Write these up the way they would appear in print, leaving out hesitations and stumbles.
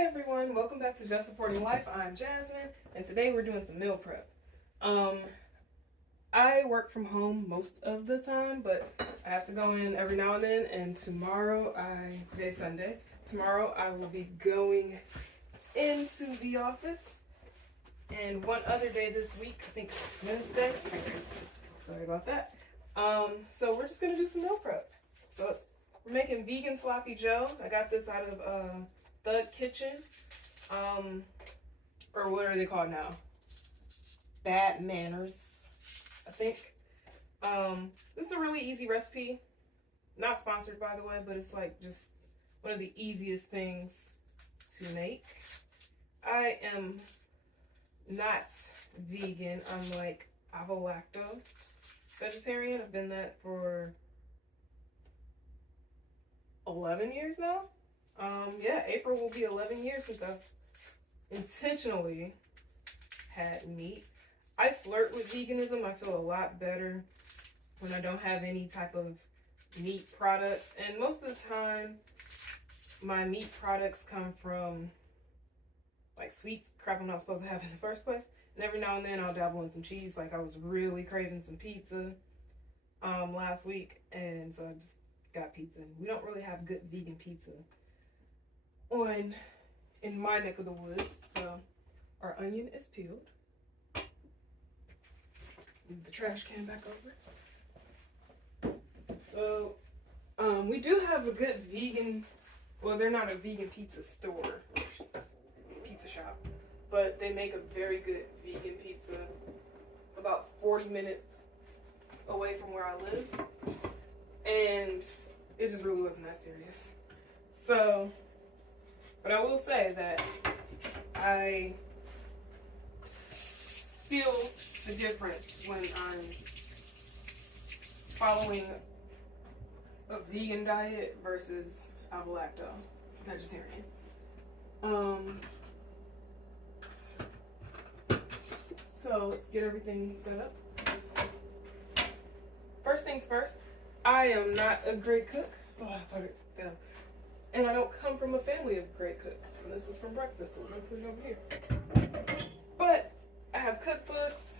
Hi everyone, welcome back to Just Supporting Life. I'm Jasmine, and today we're doing some meal prep. I work from home most of the time, but I have to go in every now and then, and today's Sunday, tomorrow I will be going into the office, and one other day this week, I think Wednesday, sorry about that. So we're just gonna do some meal prep. We're making vegan sloppy joe. I got this out of Thug Kitchen, or what are they called now? Bad Manners, I think. This is a really easy recipe. Not sponsored, by the way, but it's like just one of the easiest things to make. I am not vegan. I'm like avo-lacto vegetarian. I've been that for 11 years now. Yeah, April will be 11 years since I've intentionally had meat. I flirt with veganism. I feel a lot better when I don't have any type of meat products. And most of the time, my meat products come from like sweets, crap I'm not supposed to have in the first place. And every now and then I'll dabble in some cheese. Like I was really craving some pizza last week, and so I just got pizza. We don't really have good vegan pizza in my neck of the woods. So our onion is peeled. Move the trash can back over. So we do have a good vegan, well, they're not a vegan pizza store, pizza shop, but they make a very good vegan pizza about 40 minutes away from where I live, and it just really wasn't that serious. So, but I will say that I feel the difference when I'm following a vegan diet versus avo-lacto vegetarian. So let's get everything set up. First things first, I am not a great cook. Oh, I thought it fell. And I don't come from a family of great cooks. And this is from breakfast, so we're gonna put it over here. But I have cookbooks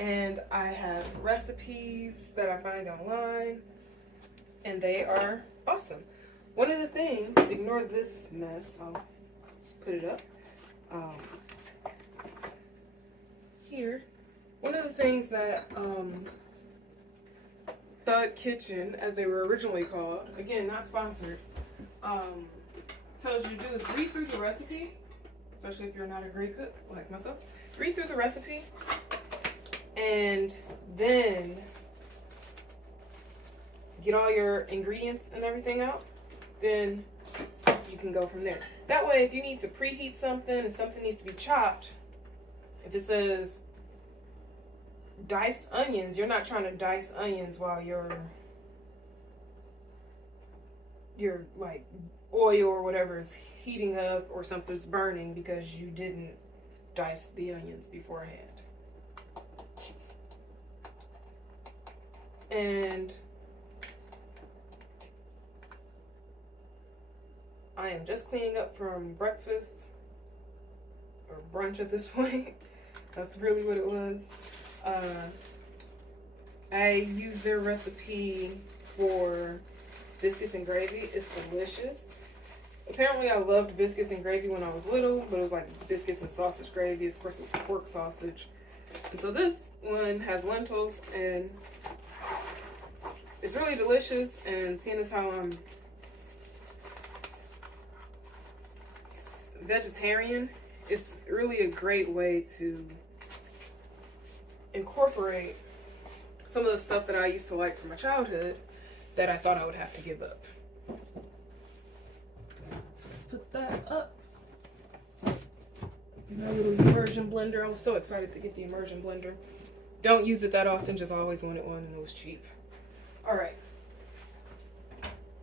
and I have recipes that I find online, and they are awesome. One of the things, ignore this mess, I'll put it up here. One of the things that Thug Kitchen, as they were originally called, again, not sponsored, tells you to do is read through the recipe, especially if you're not a great cook like myself. Read through the recipe and then get all your ingredients and everything out. Then you can go from there. That way, if you need to preheat something and something needs to be chopped, if it says diced onions, you're not trying to dice onions while your like oil or whatever is heating up or something's burning because you didn't dice the onions beforehand. And I am just cleaning up from breakfast or brunch at this point. That's really what it was. I used their recipe for biscuits and gravy. It's delicious. Apparently I loved biscuits and gravy when I was little, but it was like biscuits and sausage gravy. Of course, it was pork sausage. And so this one has lentils, and it's really delicious. And seeing as how I'm vegetarian, it's really a great way to incorporate some of the stuff that I used to like from my childhood that I thought I would have to give up. So let's put that up. My little immersion blender. I was so excited to get the immersion blender. Don't use it that often, just always wanted one, and it was cheap. All right.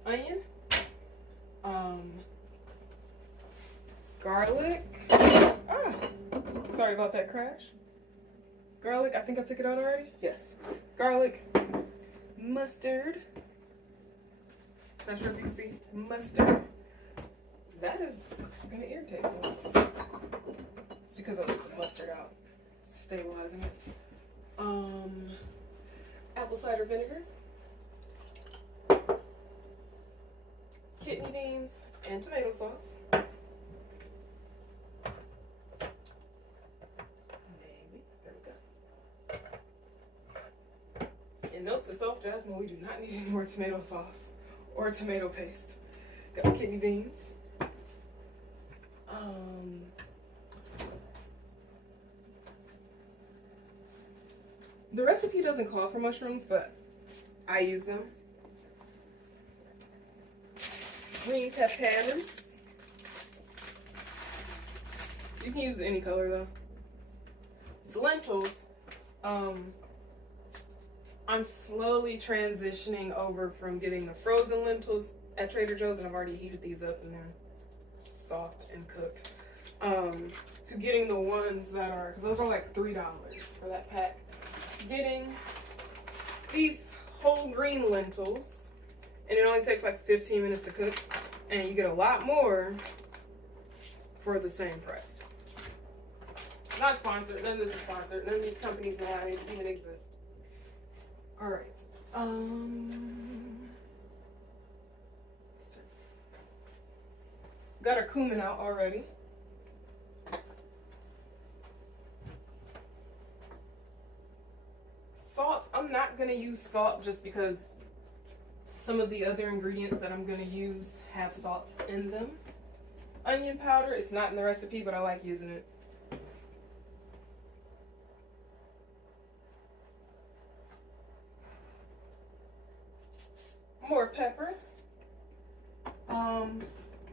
Onion. Garlic. Sorry about that crash. Garlic, I think I took it out already. Yes. Garlic. Mustard. Not sure if you can see. Mustard. That is kind of irritating. It's because I left the mustard out, stabilizing it. Apple cider vinegar, kidney beans, and tomato sauce. Maybe. There we go. And note to self, Jasmine, we do not need any more tomato sauce or tomato paste. Got the kidney beans. The recipe doesn't call for mushrooms, but I use them. Green peppers. You can use any color though. It's lentils. I'm slowly transitioning over from getting the frozen lentils at Trader Joe's, and I've already heated these up and they're soft and cooked, to getting the ones that are, because those are like $3 for that pack. Getting these whole green lentils, and it only takes like 15 minutes to cook, and you get a lot more for the same price. Not sponsored, none of this is sponsored, none of these companies know how they even exist. All right, got our cumin out already. Salt, I'm not gonna use salt just because some of the other ingredients that I'm gonna use have salt in them. Onion powder, it's not in the recipe, but I like using it. More pepper.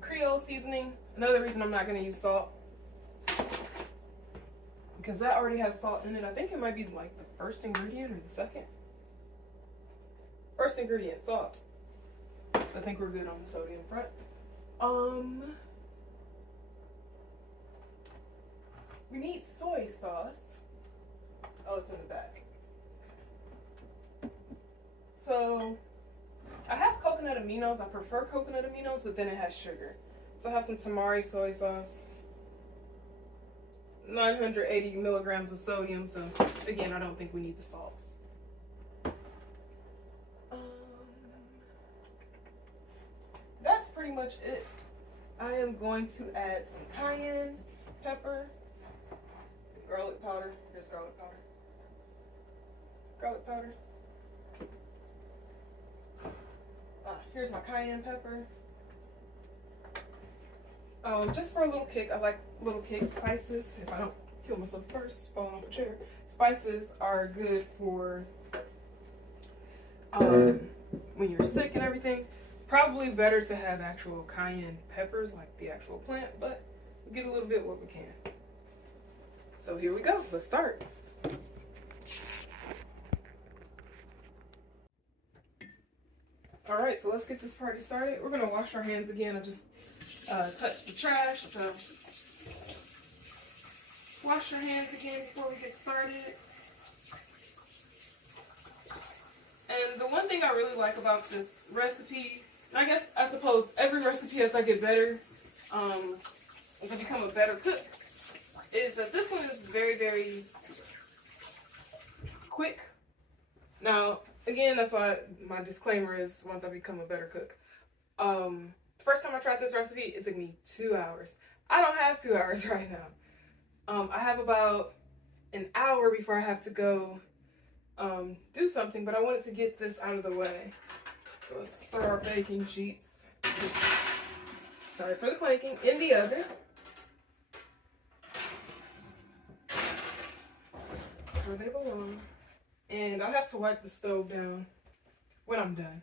Creole seasoning, another reason I'm not gonna use salt, because that already has salt in it. I think it might be like the first ingredient or the second. First ingredient, salt. So I think we're good on the sodium front. We need soy sauce. Oh, it's in the back. So I have coconut aminos. I prefer coconut aminos, but then it has sugar. So I have some tamari soy sauce. 980 milligrams of sodium, so again, I don't think we need the salt. That's pretty much it. I am going to add some cayenne pepper, garlic powder. Here's garlic powder. Garlic powder. Here's my cayenne pepper. Just for a little kick, I like little kick spices. If I don't kill myself first, falling off a chair. Spices are good for when you're sick and everything. Probably better to have actual cayenne peppers, like the actual plant, but we get a little bit what we can. So here we go. Let's start. All right, so let's get this party started. We're gonna wash our hands again. I just touched the trash. So wash your hands again before we get started. And the one thing I really like about this recipe, and I suppose every recipe as I get better, as I become a better cook, is that this one is very, very quick. Now, again, that's why my disclaimer is once I become a better cook. The first time I tried this recipe, it took me 2 hours. I don't have 2 hours right now. I have about an hour before I have to go do something, but I wanted to get this out of the way. So let's throw our baking sheets, sorry for the clanking, in the oven. That's where they belong. And I'll have to wipe the stove down when I'm done.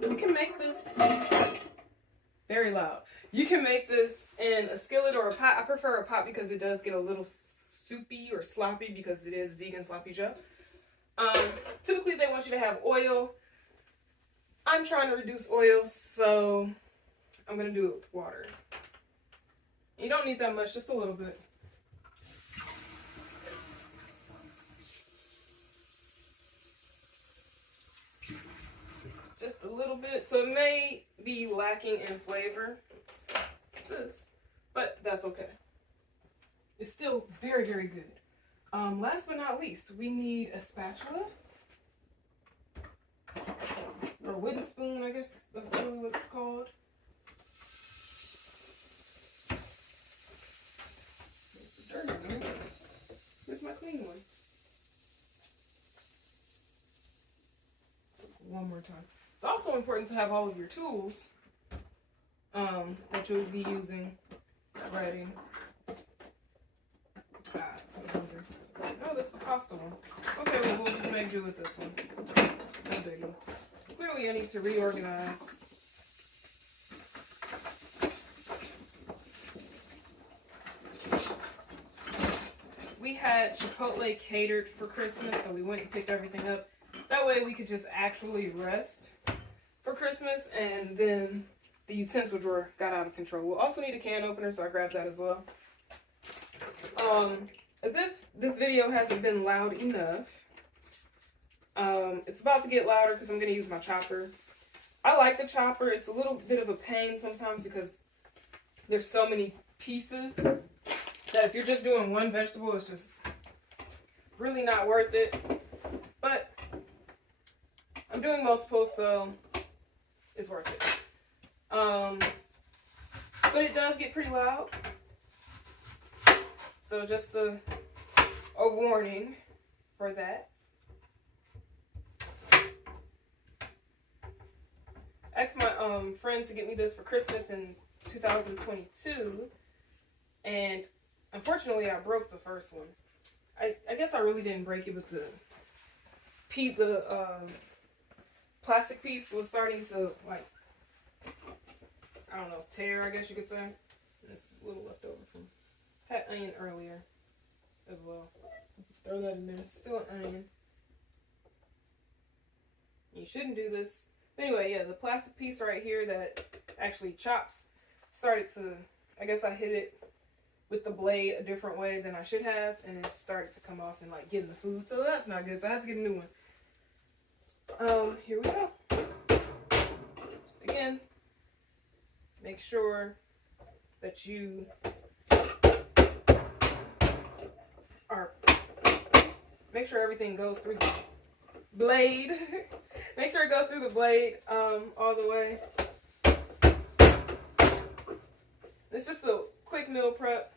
You can make this very loud. You can make this in a skillet or a pot. I prefer a pot because it does get a little soupy or sloppy because it is vegan sloppy joe. Typically they want you to have oil. I'm trying to reduce oil, so I'm gonna do it with water. You don't need that much, just a little bit. Just a little bit. So it may be lacking in flavor. It's this, but that's okay. It's still very, very good. Last but not least, we need a spatula. Or a wooden spoon, I guess that's really what it's called. There's a dirty one. Where's my clean one? So one more time. It's also important to have all of your tools that you'll be using ready. Oh, that's the pasta one. Okay, well, we'll just make do with this one. No biggie. Clearly, I need to reorganize. We had Chipotle catered for Christmas, so we went and picked everything up. That way, we could just actually rest for Christmas, and then the utensil drawer got out of control. We'll also need a can opener, so I grabbed that as well. As if this video hasn't been loud enough, it's about to get louder because I'm going to use my chopper. I like the chopper. It's a little bit of a pain sometimes because there's so many pieces that if you're just doing one vegetable, it's just really not worth it. But I'm doing multiple, so it's worth it. But it does get pretty loud. So just a warning for that. I asked my friend to get me this for Christmas in 2022, and unfortunately I broke the first one. I guess I really didn't break it, but the plastic piece was starting to, like, I don't know, tear, I guess you could say. And this is a little left over from had onion earlier as well. Throw that in there. Still an onion. You shouldn't do this. But anyway, yeah, the plastic piece right here that actually chops started to, I guess I hit it with the blade a different way than I should have, and it started to come off and like get in the food. So that's not good. So I have to get a new one. Here we go. Again, make sure that you make sure everything goes through the blade. Make sure it goes through the blade all the way. It's just a quick meal prep.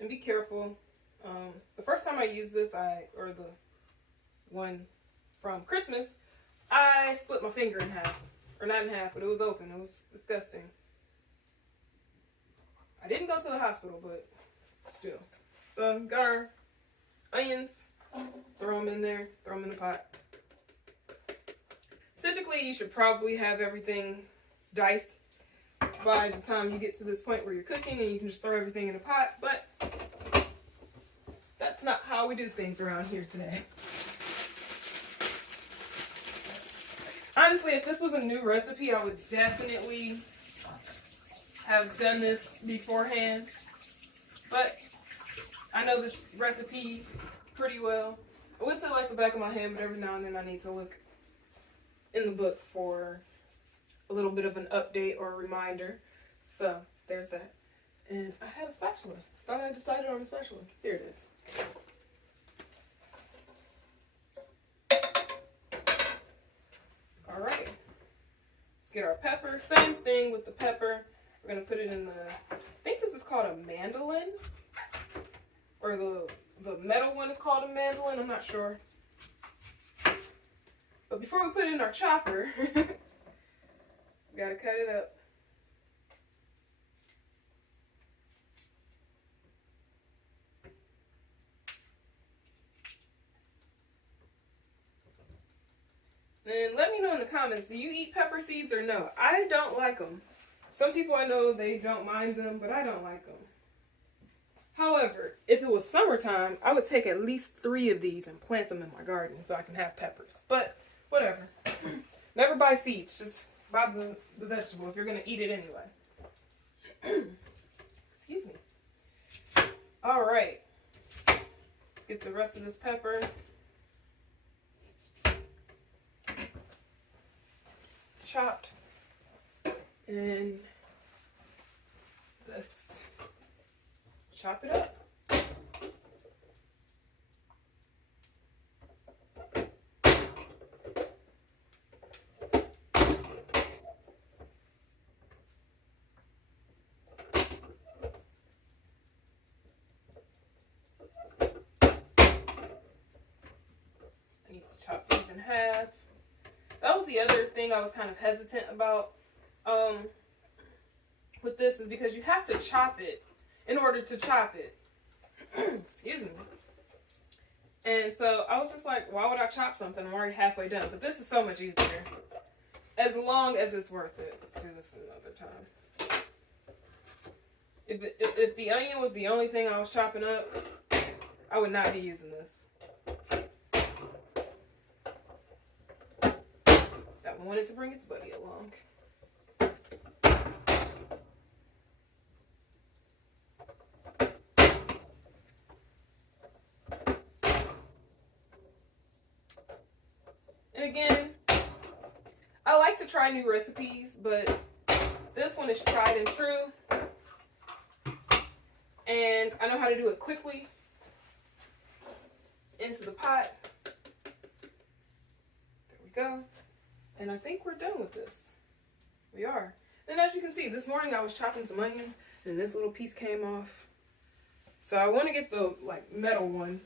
And be careful. The first time I used this, or the one from Christmas, I split my finger in half. Or not in half, but it was open. It was disgusting. I didn't go to the hospital, but still. So, got our onions. Throw them in there. Throw them in the pot. Typically, you should probably have everything diced by the time you get to this point where you're cooking, and you can just throw everything in a pot. But that's not how we do things around here today. Honestly, if this was a new recipe, I would definitely have done this beforehand. But I know this recipe pretty well. I would say like the back of my hand, but every now and then I need to look in the book for a little bit of an update or a reminder. So there's that. And I had a spatula. Thought I decided on a spatula. Here it is. Alright, let's get our pepper. Same thing with the pepper. We're going to put it in the, I think this is called a mandolin. Or the metal one is called a mandolin, I'm not sure. But before we put it in our chopper, we got to cut it up. And let me know in the comments, do you eat pepper seeds or no? I don't like them. Some people I know, they don't mind them, but I don't like them. However, if it was summertime, I would take at least 3 of these and plant them in my garden so I can have peppers. But whatever. Never buy seeds. Just buy the vegetable if you're going to eat it anyway. Excuse me. Let's get the rest of this pepper. Chopped. And let's chop it up. I need to chop these in half. That was the other thing I was kind of hesitant about with this, is because you have to chop it in order to chop it. Excuse me. And so I was just like, why would I chop something? I'm already halfway done. But this is so much easier. As long as it's worth it. Let's do this another time. If the onion was the only thing I was chopping up, I would not be using this. That one wanted to bring its buddy along. And again, I like to try new recipes, but this one is tried and true. And I know how to do it quickly. Into the pot. There we go. And I think we're done with this. We are. And as you can see, this morning I was chopping some onions and this little piece came off. So I want to get the metal one.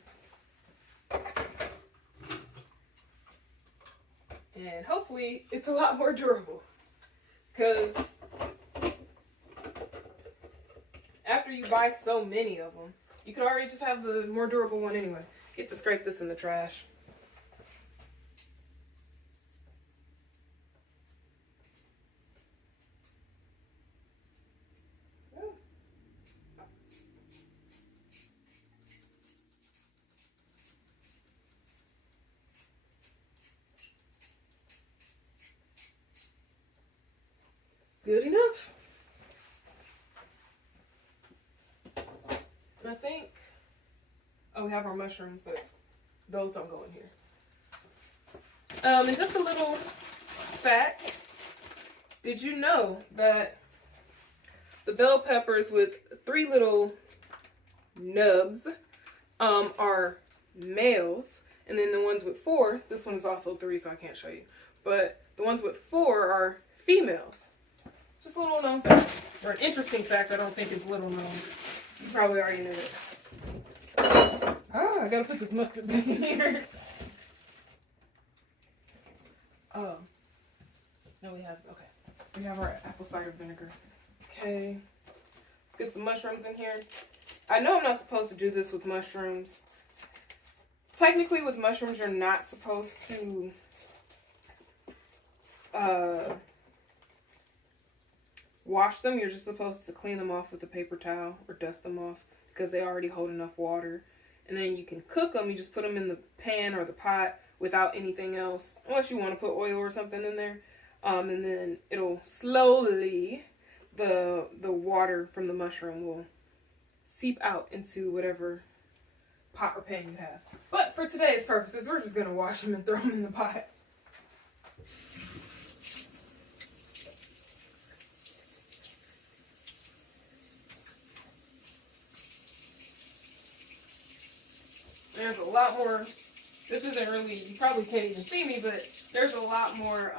And hopefully it's a lot more durable. Because after you buy so many of them, you could already just have the more durable one anyway. Get to scrape this in the trash. Good enough. And I think, oh, we have our mushrooms, but those don't go in here. And just a little fact, did you know that the bell peppers with 3 little nubs are males, and then the ones with 4, this one is also 3, so I can't show you, but the ones with 4 are females. Just a little known fact, or an interesting fact I don't think is little known. You probably already knew it. Ah, I gotta put this mustard back in here. Oh. No, we have, okay. We have our apple cider vinegar. Okay. Let's get some mushrooms in here. I know I'm not supposed to do this with mushrooms. Technically, with mushrooms, you're not supposed to wash them. You're just supposed to clean them off with a paper towel or dust them off because they already hold enough water. And then you can cook them. You just put them in the pan or the pot without anything else, unless you want to put oil or something in there. And then it'll slowly, the water from the mushroom will seep out into whatever pot or pan you have. But for today's purposes, we're just going to wash them and throw them in the pot. There's a lot more, this isn't really, you probably can't even see me, but there's a lot more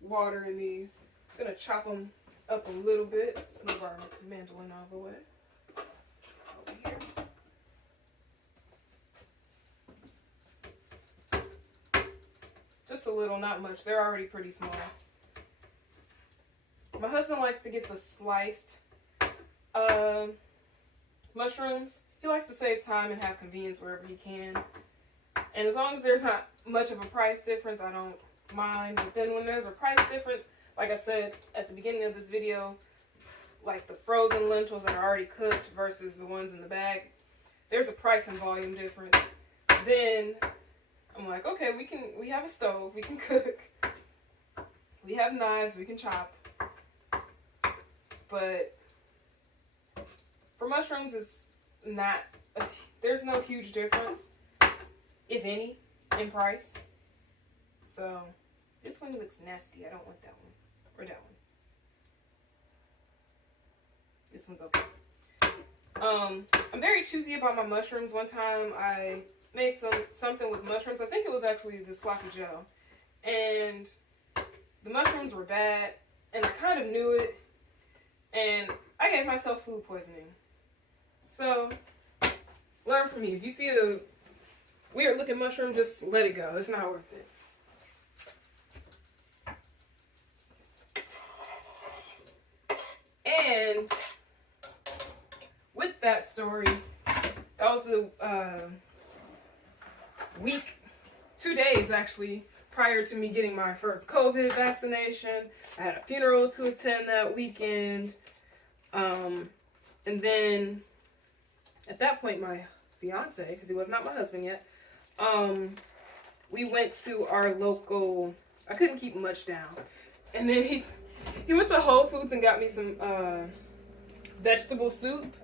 water in these. I'm going to chop them up a little bit. Let's move our mandolin out of the way. Over here. Just a little, not much. They're already pretty small. My husband likes to get the sliced mushrooms. He likes to save time and have convenience wherever he can. And as long as there's not much of a price difference, I don't mind. But then when there's a price difference, like I said at the beginning of this video, like the frozen lentils that are already cooked versus the ones in the bag, there's a price and volume difference. Then I'm like, okay, we have a stove, we can cook. We have knives, we can chop. But for mushrooms, it's not a there's no huge difference, if any, in price. So this one looks nasty. I don't want that one or that one. This one's okay. I'm very choosy about my mushrooms. One time I made something with mushrooms. I think it was actually the sloppy joe, and the mushrooms were bad, and I kind of knew it, and I gave myself food poisoning. So learn from me. If you see a weird looking mushroom, just let it go. It's not worth it. And with that story, that was the week, 2 days actually, prior to me getting my first COVID vaccination. I had a funeral to attend that weekend. And then at that point, my fiance, because he was not my husband yet, we went to our local, I couldn't keep much down. And then he went to Whole Foods and got me some vegetable soup,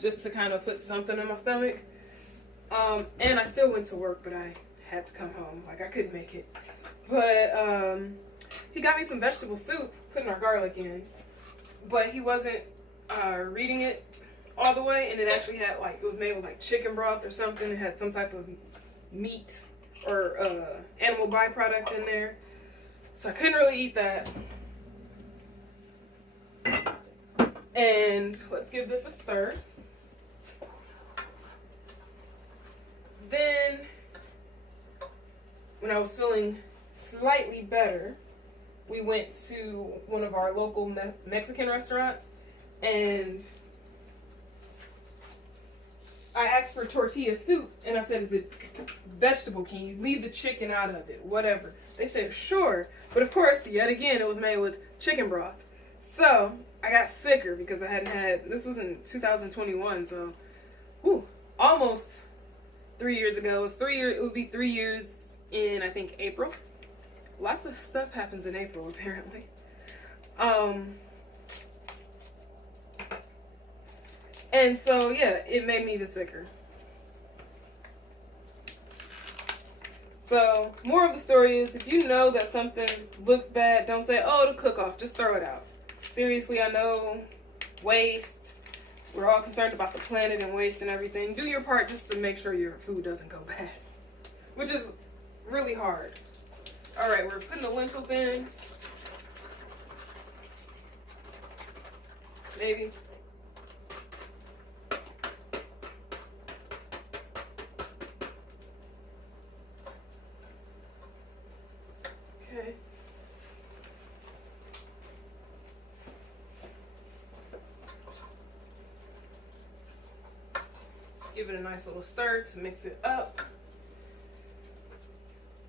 just to kind of put something in my stomach. And I still went to work, but I had to come home. Like, I couldn't make it. But he got me some vegetable soup, putting our garlic in. But he wasn't reading it all the way, and it actually had, like, it was made with, like, chicken broth or something. It had some type of meat or animal byproduct in there. So I couldn't really eat that. And let's give this a stir. Then, when I was feeling slightly better, we went to one of our local Mexican restaurants, and I asked for tortilla soup, and I said, is it vegetable? Can you leave the chicken out of it? Whatever. They said, sure. But of course, yet again, it was made with chicken broth. So I got sicker because I hadn't had, this was in 2021, so almost 3 years ago. It was 3 years, it would be 3 years in, I think, April. Lots of stuff happens in April, apparently. And so, yeah, it made me even sicker. So, moral of the story is, if you know that something looks bad, don't say, oh, it'll cook off. Just throw it out. Seriously, I know waste. We're all concerned about the planet and waste and everything. Do your part just to make sure your food doesn't go bad, which is really hard. All right, we're putting the lentils in. Maybe. Okay. Just give it a nice little stir to mix it up.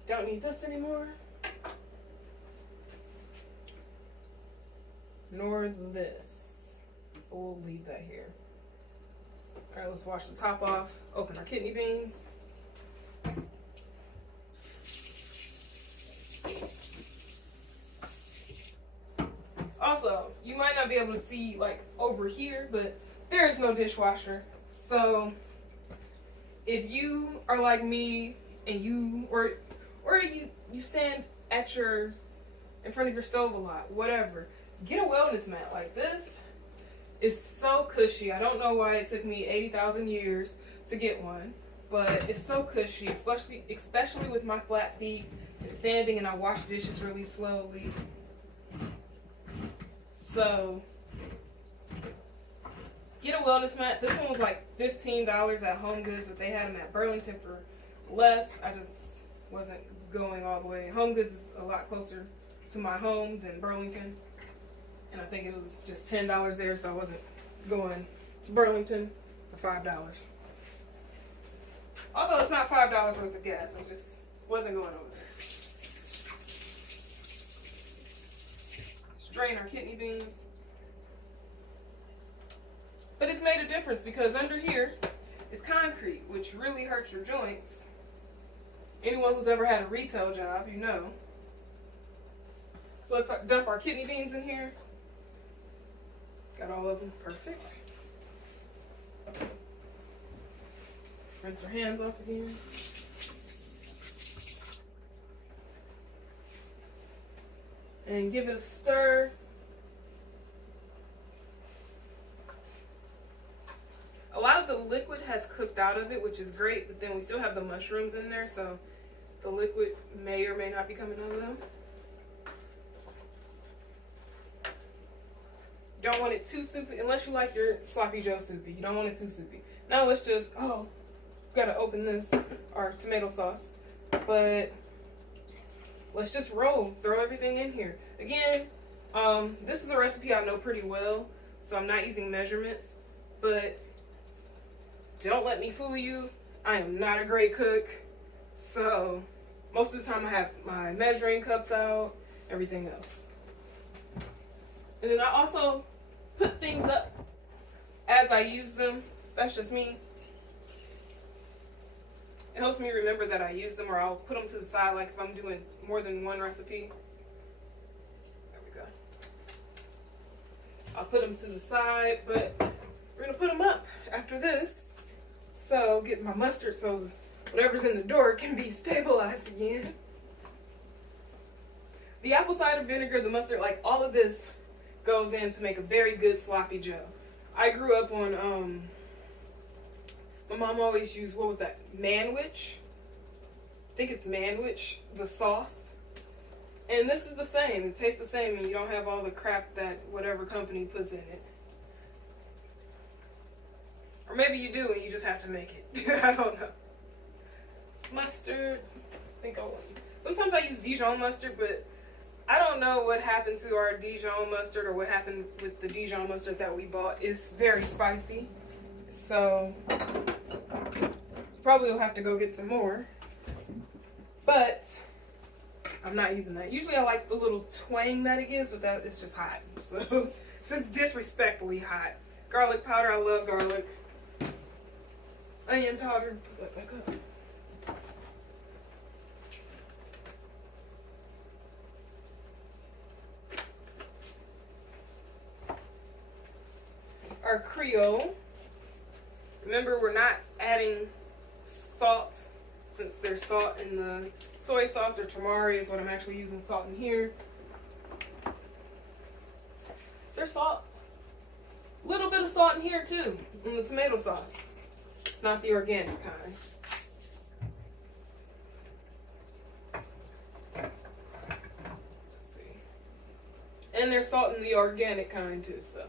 Don't need this anymore. Nor this. We'll leave that here. All right, let's wash the top off. Open our kidney beans. Also, you might not be able to see like over here, but there is no dishwasher. So if you are like me and you you stand at in front of your stove a lot, whatever, get a wellness mat. Like, this is so cushy. I don't know why it took me 80,000 years to get one, but it's so cushy, especially with my flat feet and standing, and I wash dishes really slowly. So get a wellness mat. This one was like $15 at Home Goods, but they had them at Burlington for less. I just wasn't going all the way. Home Goods is a lot closer to my home than Burlington, and I think it was just $10 there, so I wasn't going to Burlington for $5. Although it's not $5 worth of gas, I just wasn't going over there. Drain our kidney beans. But it's made a difference because under here is concrete, which really hurts your joints. Anyone who's ever had a retail job, you know. So let's dump our kidney beans in here. Got all of them. Perfect. Rinse our hands off again. And give it a stir. A lot of the liquid has cooked out of it, which is great, but then we still have the mushrooms in there, so the liquid may or may not be coming out of them. You don't want it too soupy, unless you like your sloppy joe soupy. You don't want it too soupy. Now let's just, gotta open this, our tomato sauce. But let's just roll, throw everything in here. Again, this is a recipe I know pretty well, so I'm not using measurements, but don't let me fool you. I am not a great cook, so most of the time I have my measuring cups out, everything else. And then I also put things up as I use them. That's just me. It helps me remember that I use them, or I'll put them to the side, like if I'm doing more than one recipe. There we go. I'll put them to the side, but we're gonna put them up after this. So get my mustard so whatever's in the door can be stabilized again. The apple cider vinegar, the mustard, like all of this goes in to make a very good sloppy joe. I grew up on, my mom always used, what was that, Manwich? I think it's Manwich, the sauce. And this is the same. It tastes the same, and you don't have all the crap that whatever company puts in it. Or maybe you do and you just have to make it. I don't know. Mustard. I think sometimes I use Dijon mustard, but I don't know what happened to our Dijon mustard or what happened with the Dijon mustard that we bought. It's very spicy. So probably will have to go get some more. But I'm not using that. Usually I like the little twang that it gives, but that it's just hot. So it's just disrespectfully hot. Garlic powder, I love garlic. Onion powder, put that back up. Our Creole. Remember, we're not adding salt, since there's salt in the soy sauce, or tamari is what I'm actually using salt in here. Is there salt? A little bit of salt in here too, in the tomato sauce. It's not the organic kind. Let's see. And there's salt in the organic kind too, so.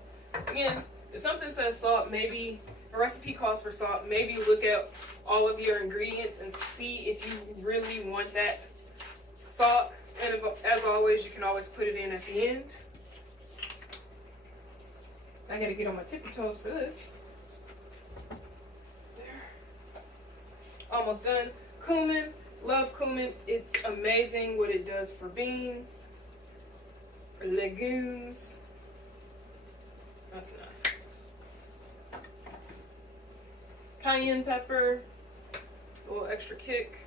Again, if something says salt, maybe a recipe calls for salt, maybe look at all of your ingredients and see if you really want that salt. And as always, you can always put it in at the end. I gotta get on my tippy toes for this. There. Almost done. Cumin. Love cumin. It's amazing what it does for beans, for legumes. That's enough. Cayenne pepper. A little extra kick.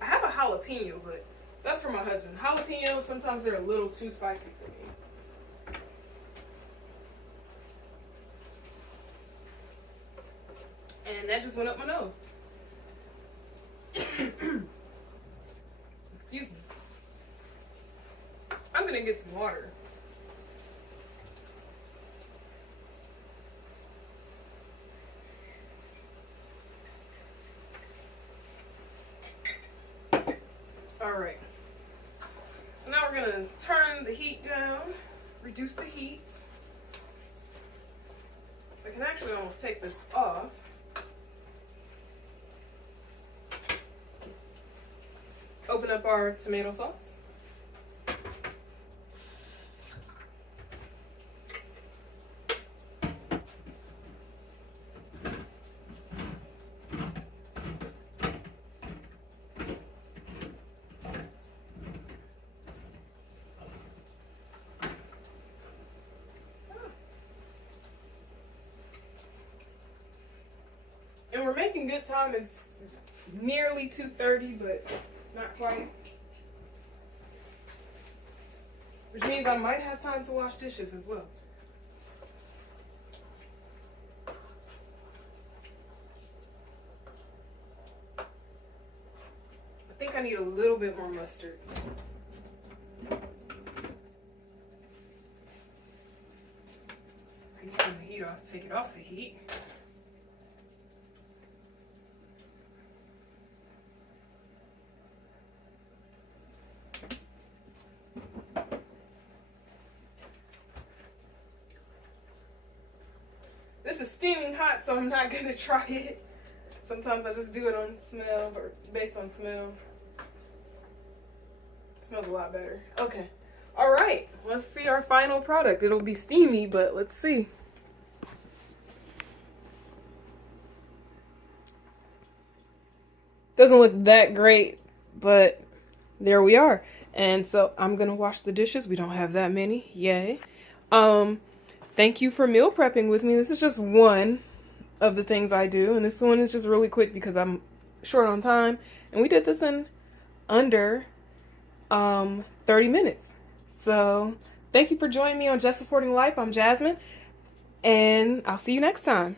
I have a jalapeno, but that's for my husband. Jalapenos, sometimes they're a little too spicy for me. And that just went up my nose. Excuse me. I'm gonna get some water. Alright. So now we're gonna turn the heat down, reduce the heat. I can actually almost take this off. Open up our tomato sauce. And we're making good time. It's nearly 2:30, but not quite. Which means I might have time to wash dishes as well. I need a little bit more mustard. Please turn the heat off, take it off the heat. This is steaming hot, so I'm not gonna try it. Sometimes I just do it on smell, or based on smell. It smells a lot better. Okay. All right, let's see our final product. It'll be steamy, but let's see. Doesn't look that great, but there we are. And so I'm gonna wash the dishes. We don't have that many, yay. Thank you for meal prepping with me. This is just one of the things I do, and this one is just really quick because I'm short on time. And we did this in under 30 minutes. So thank you for joining me on Just Supporting Life. I'm Jasmine, and I'll see you next time.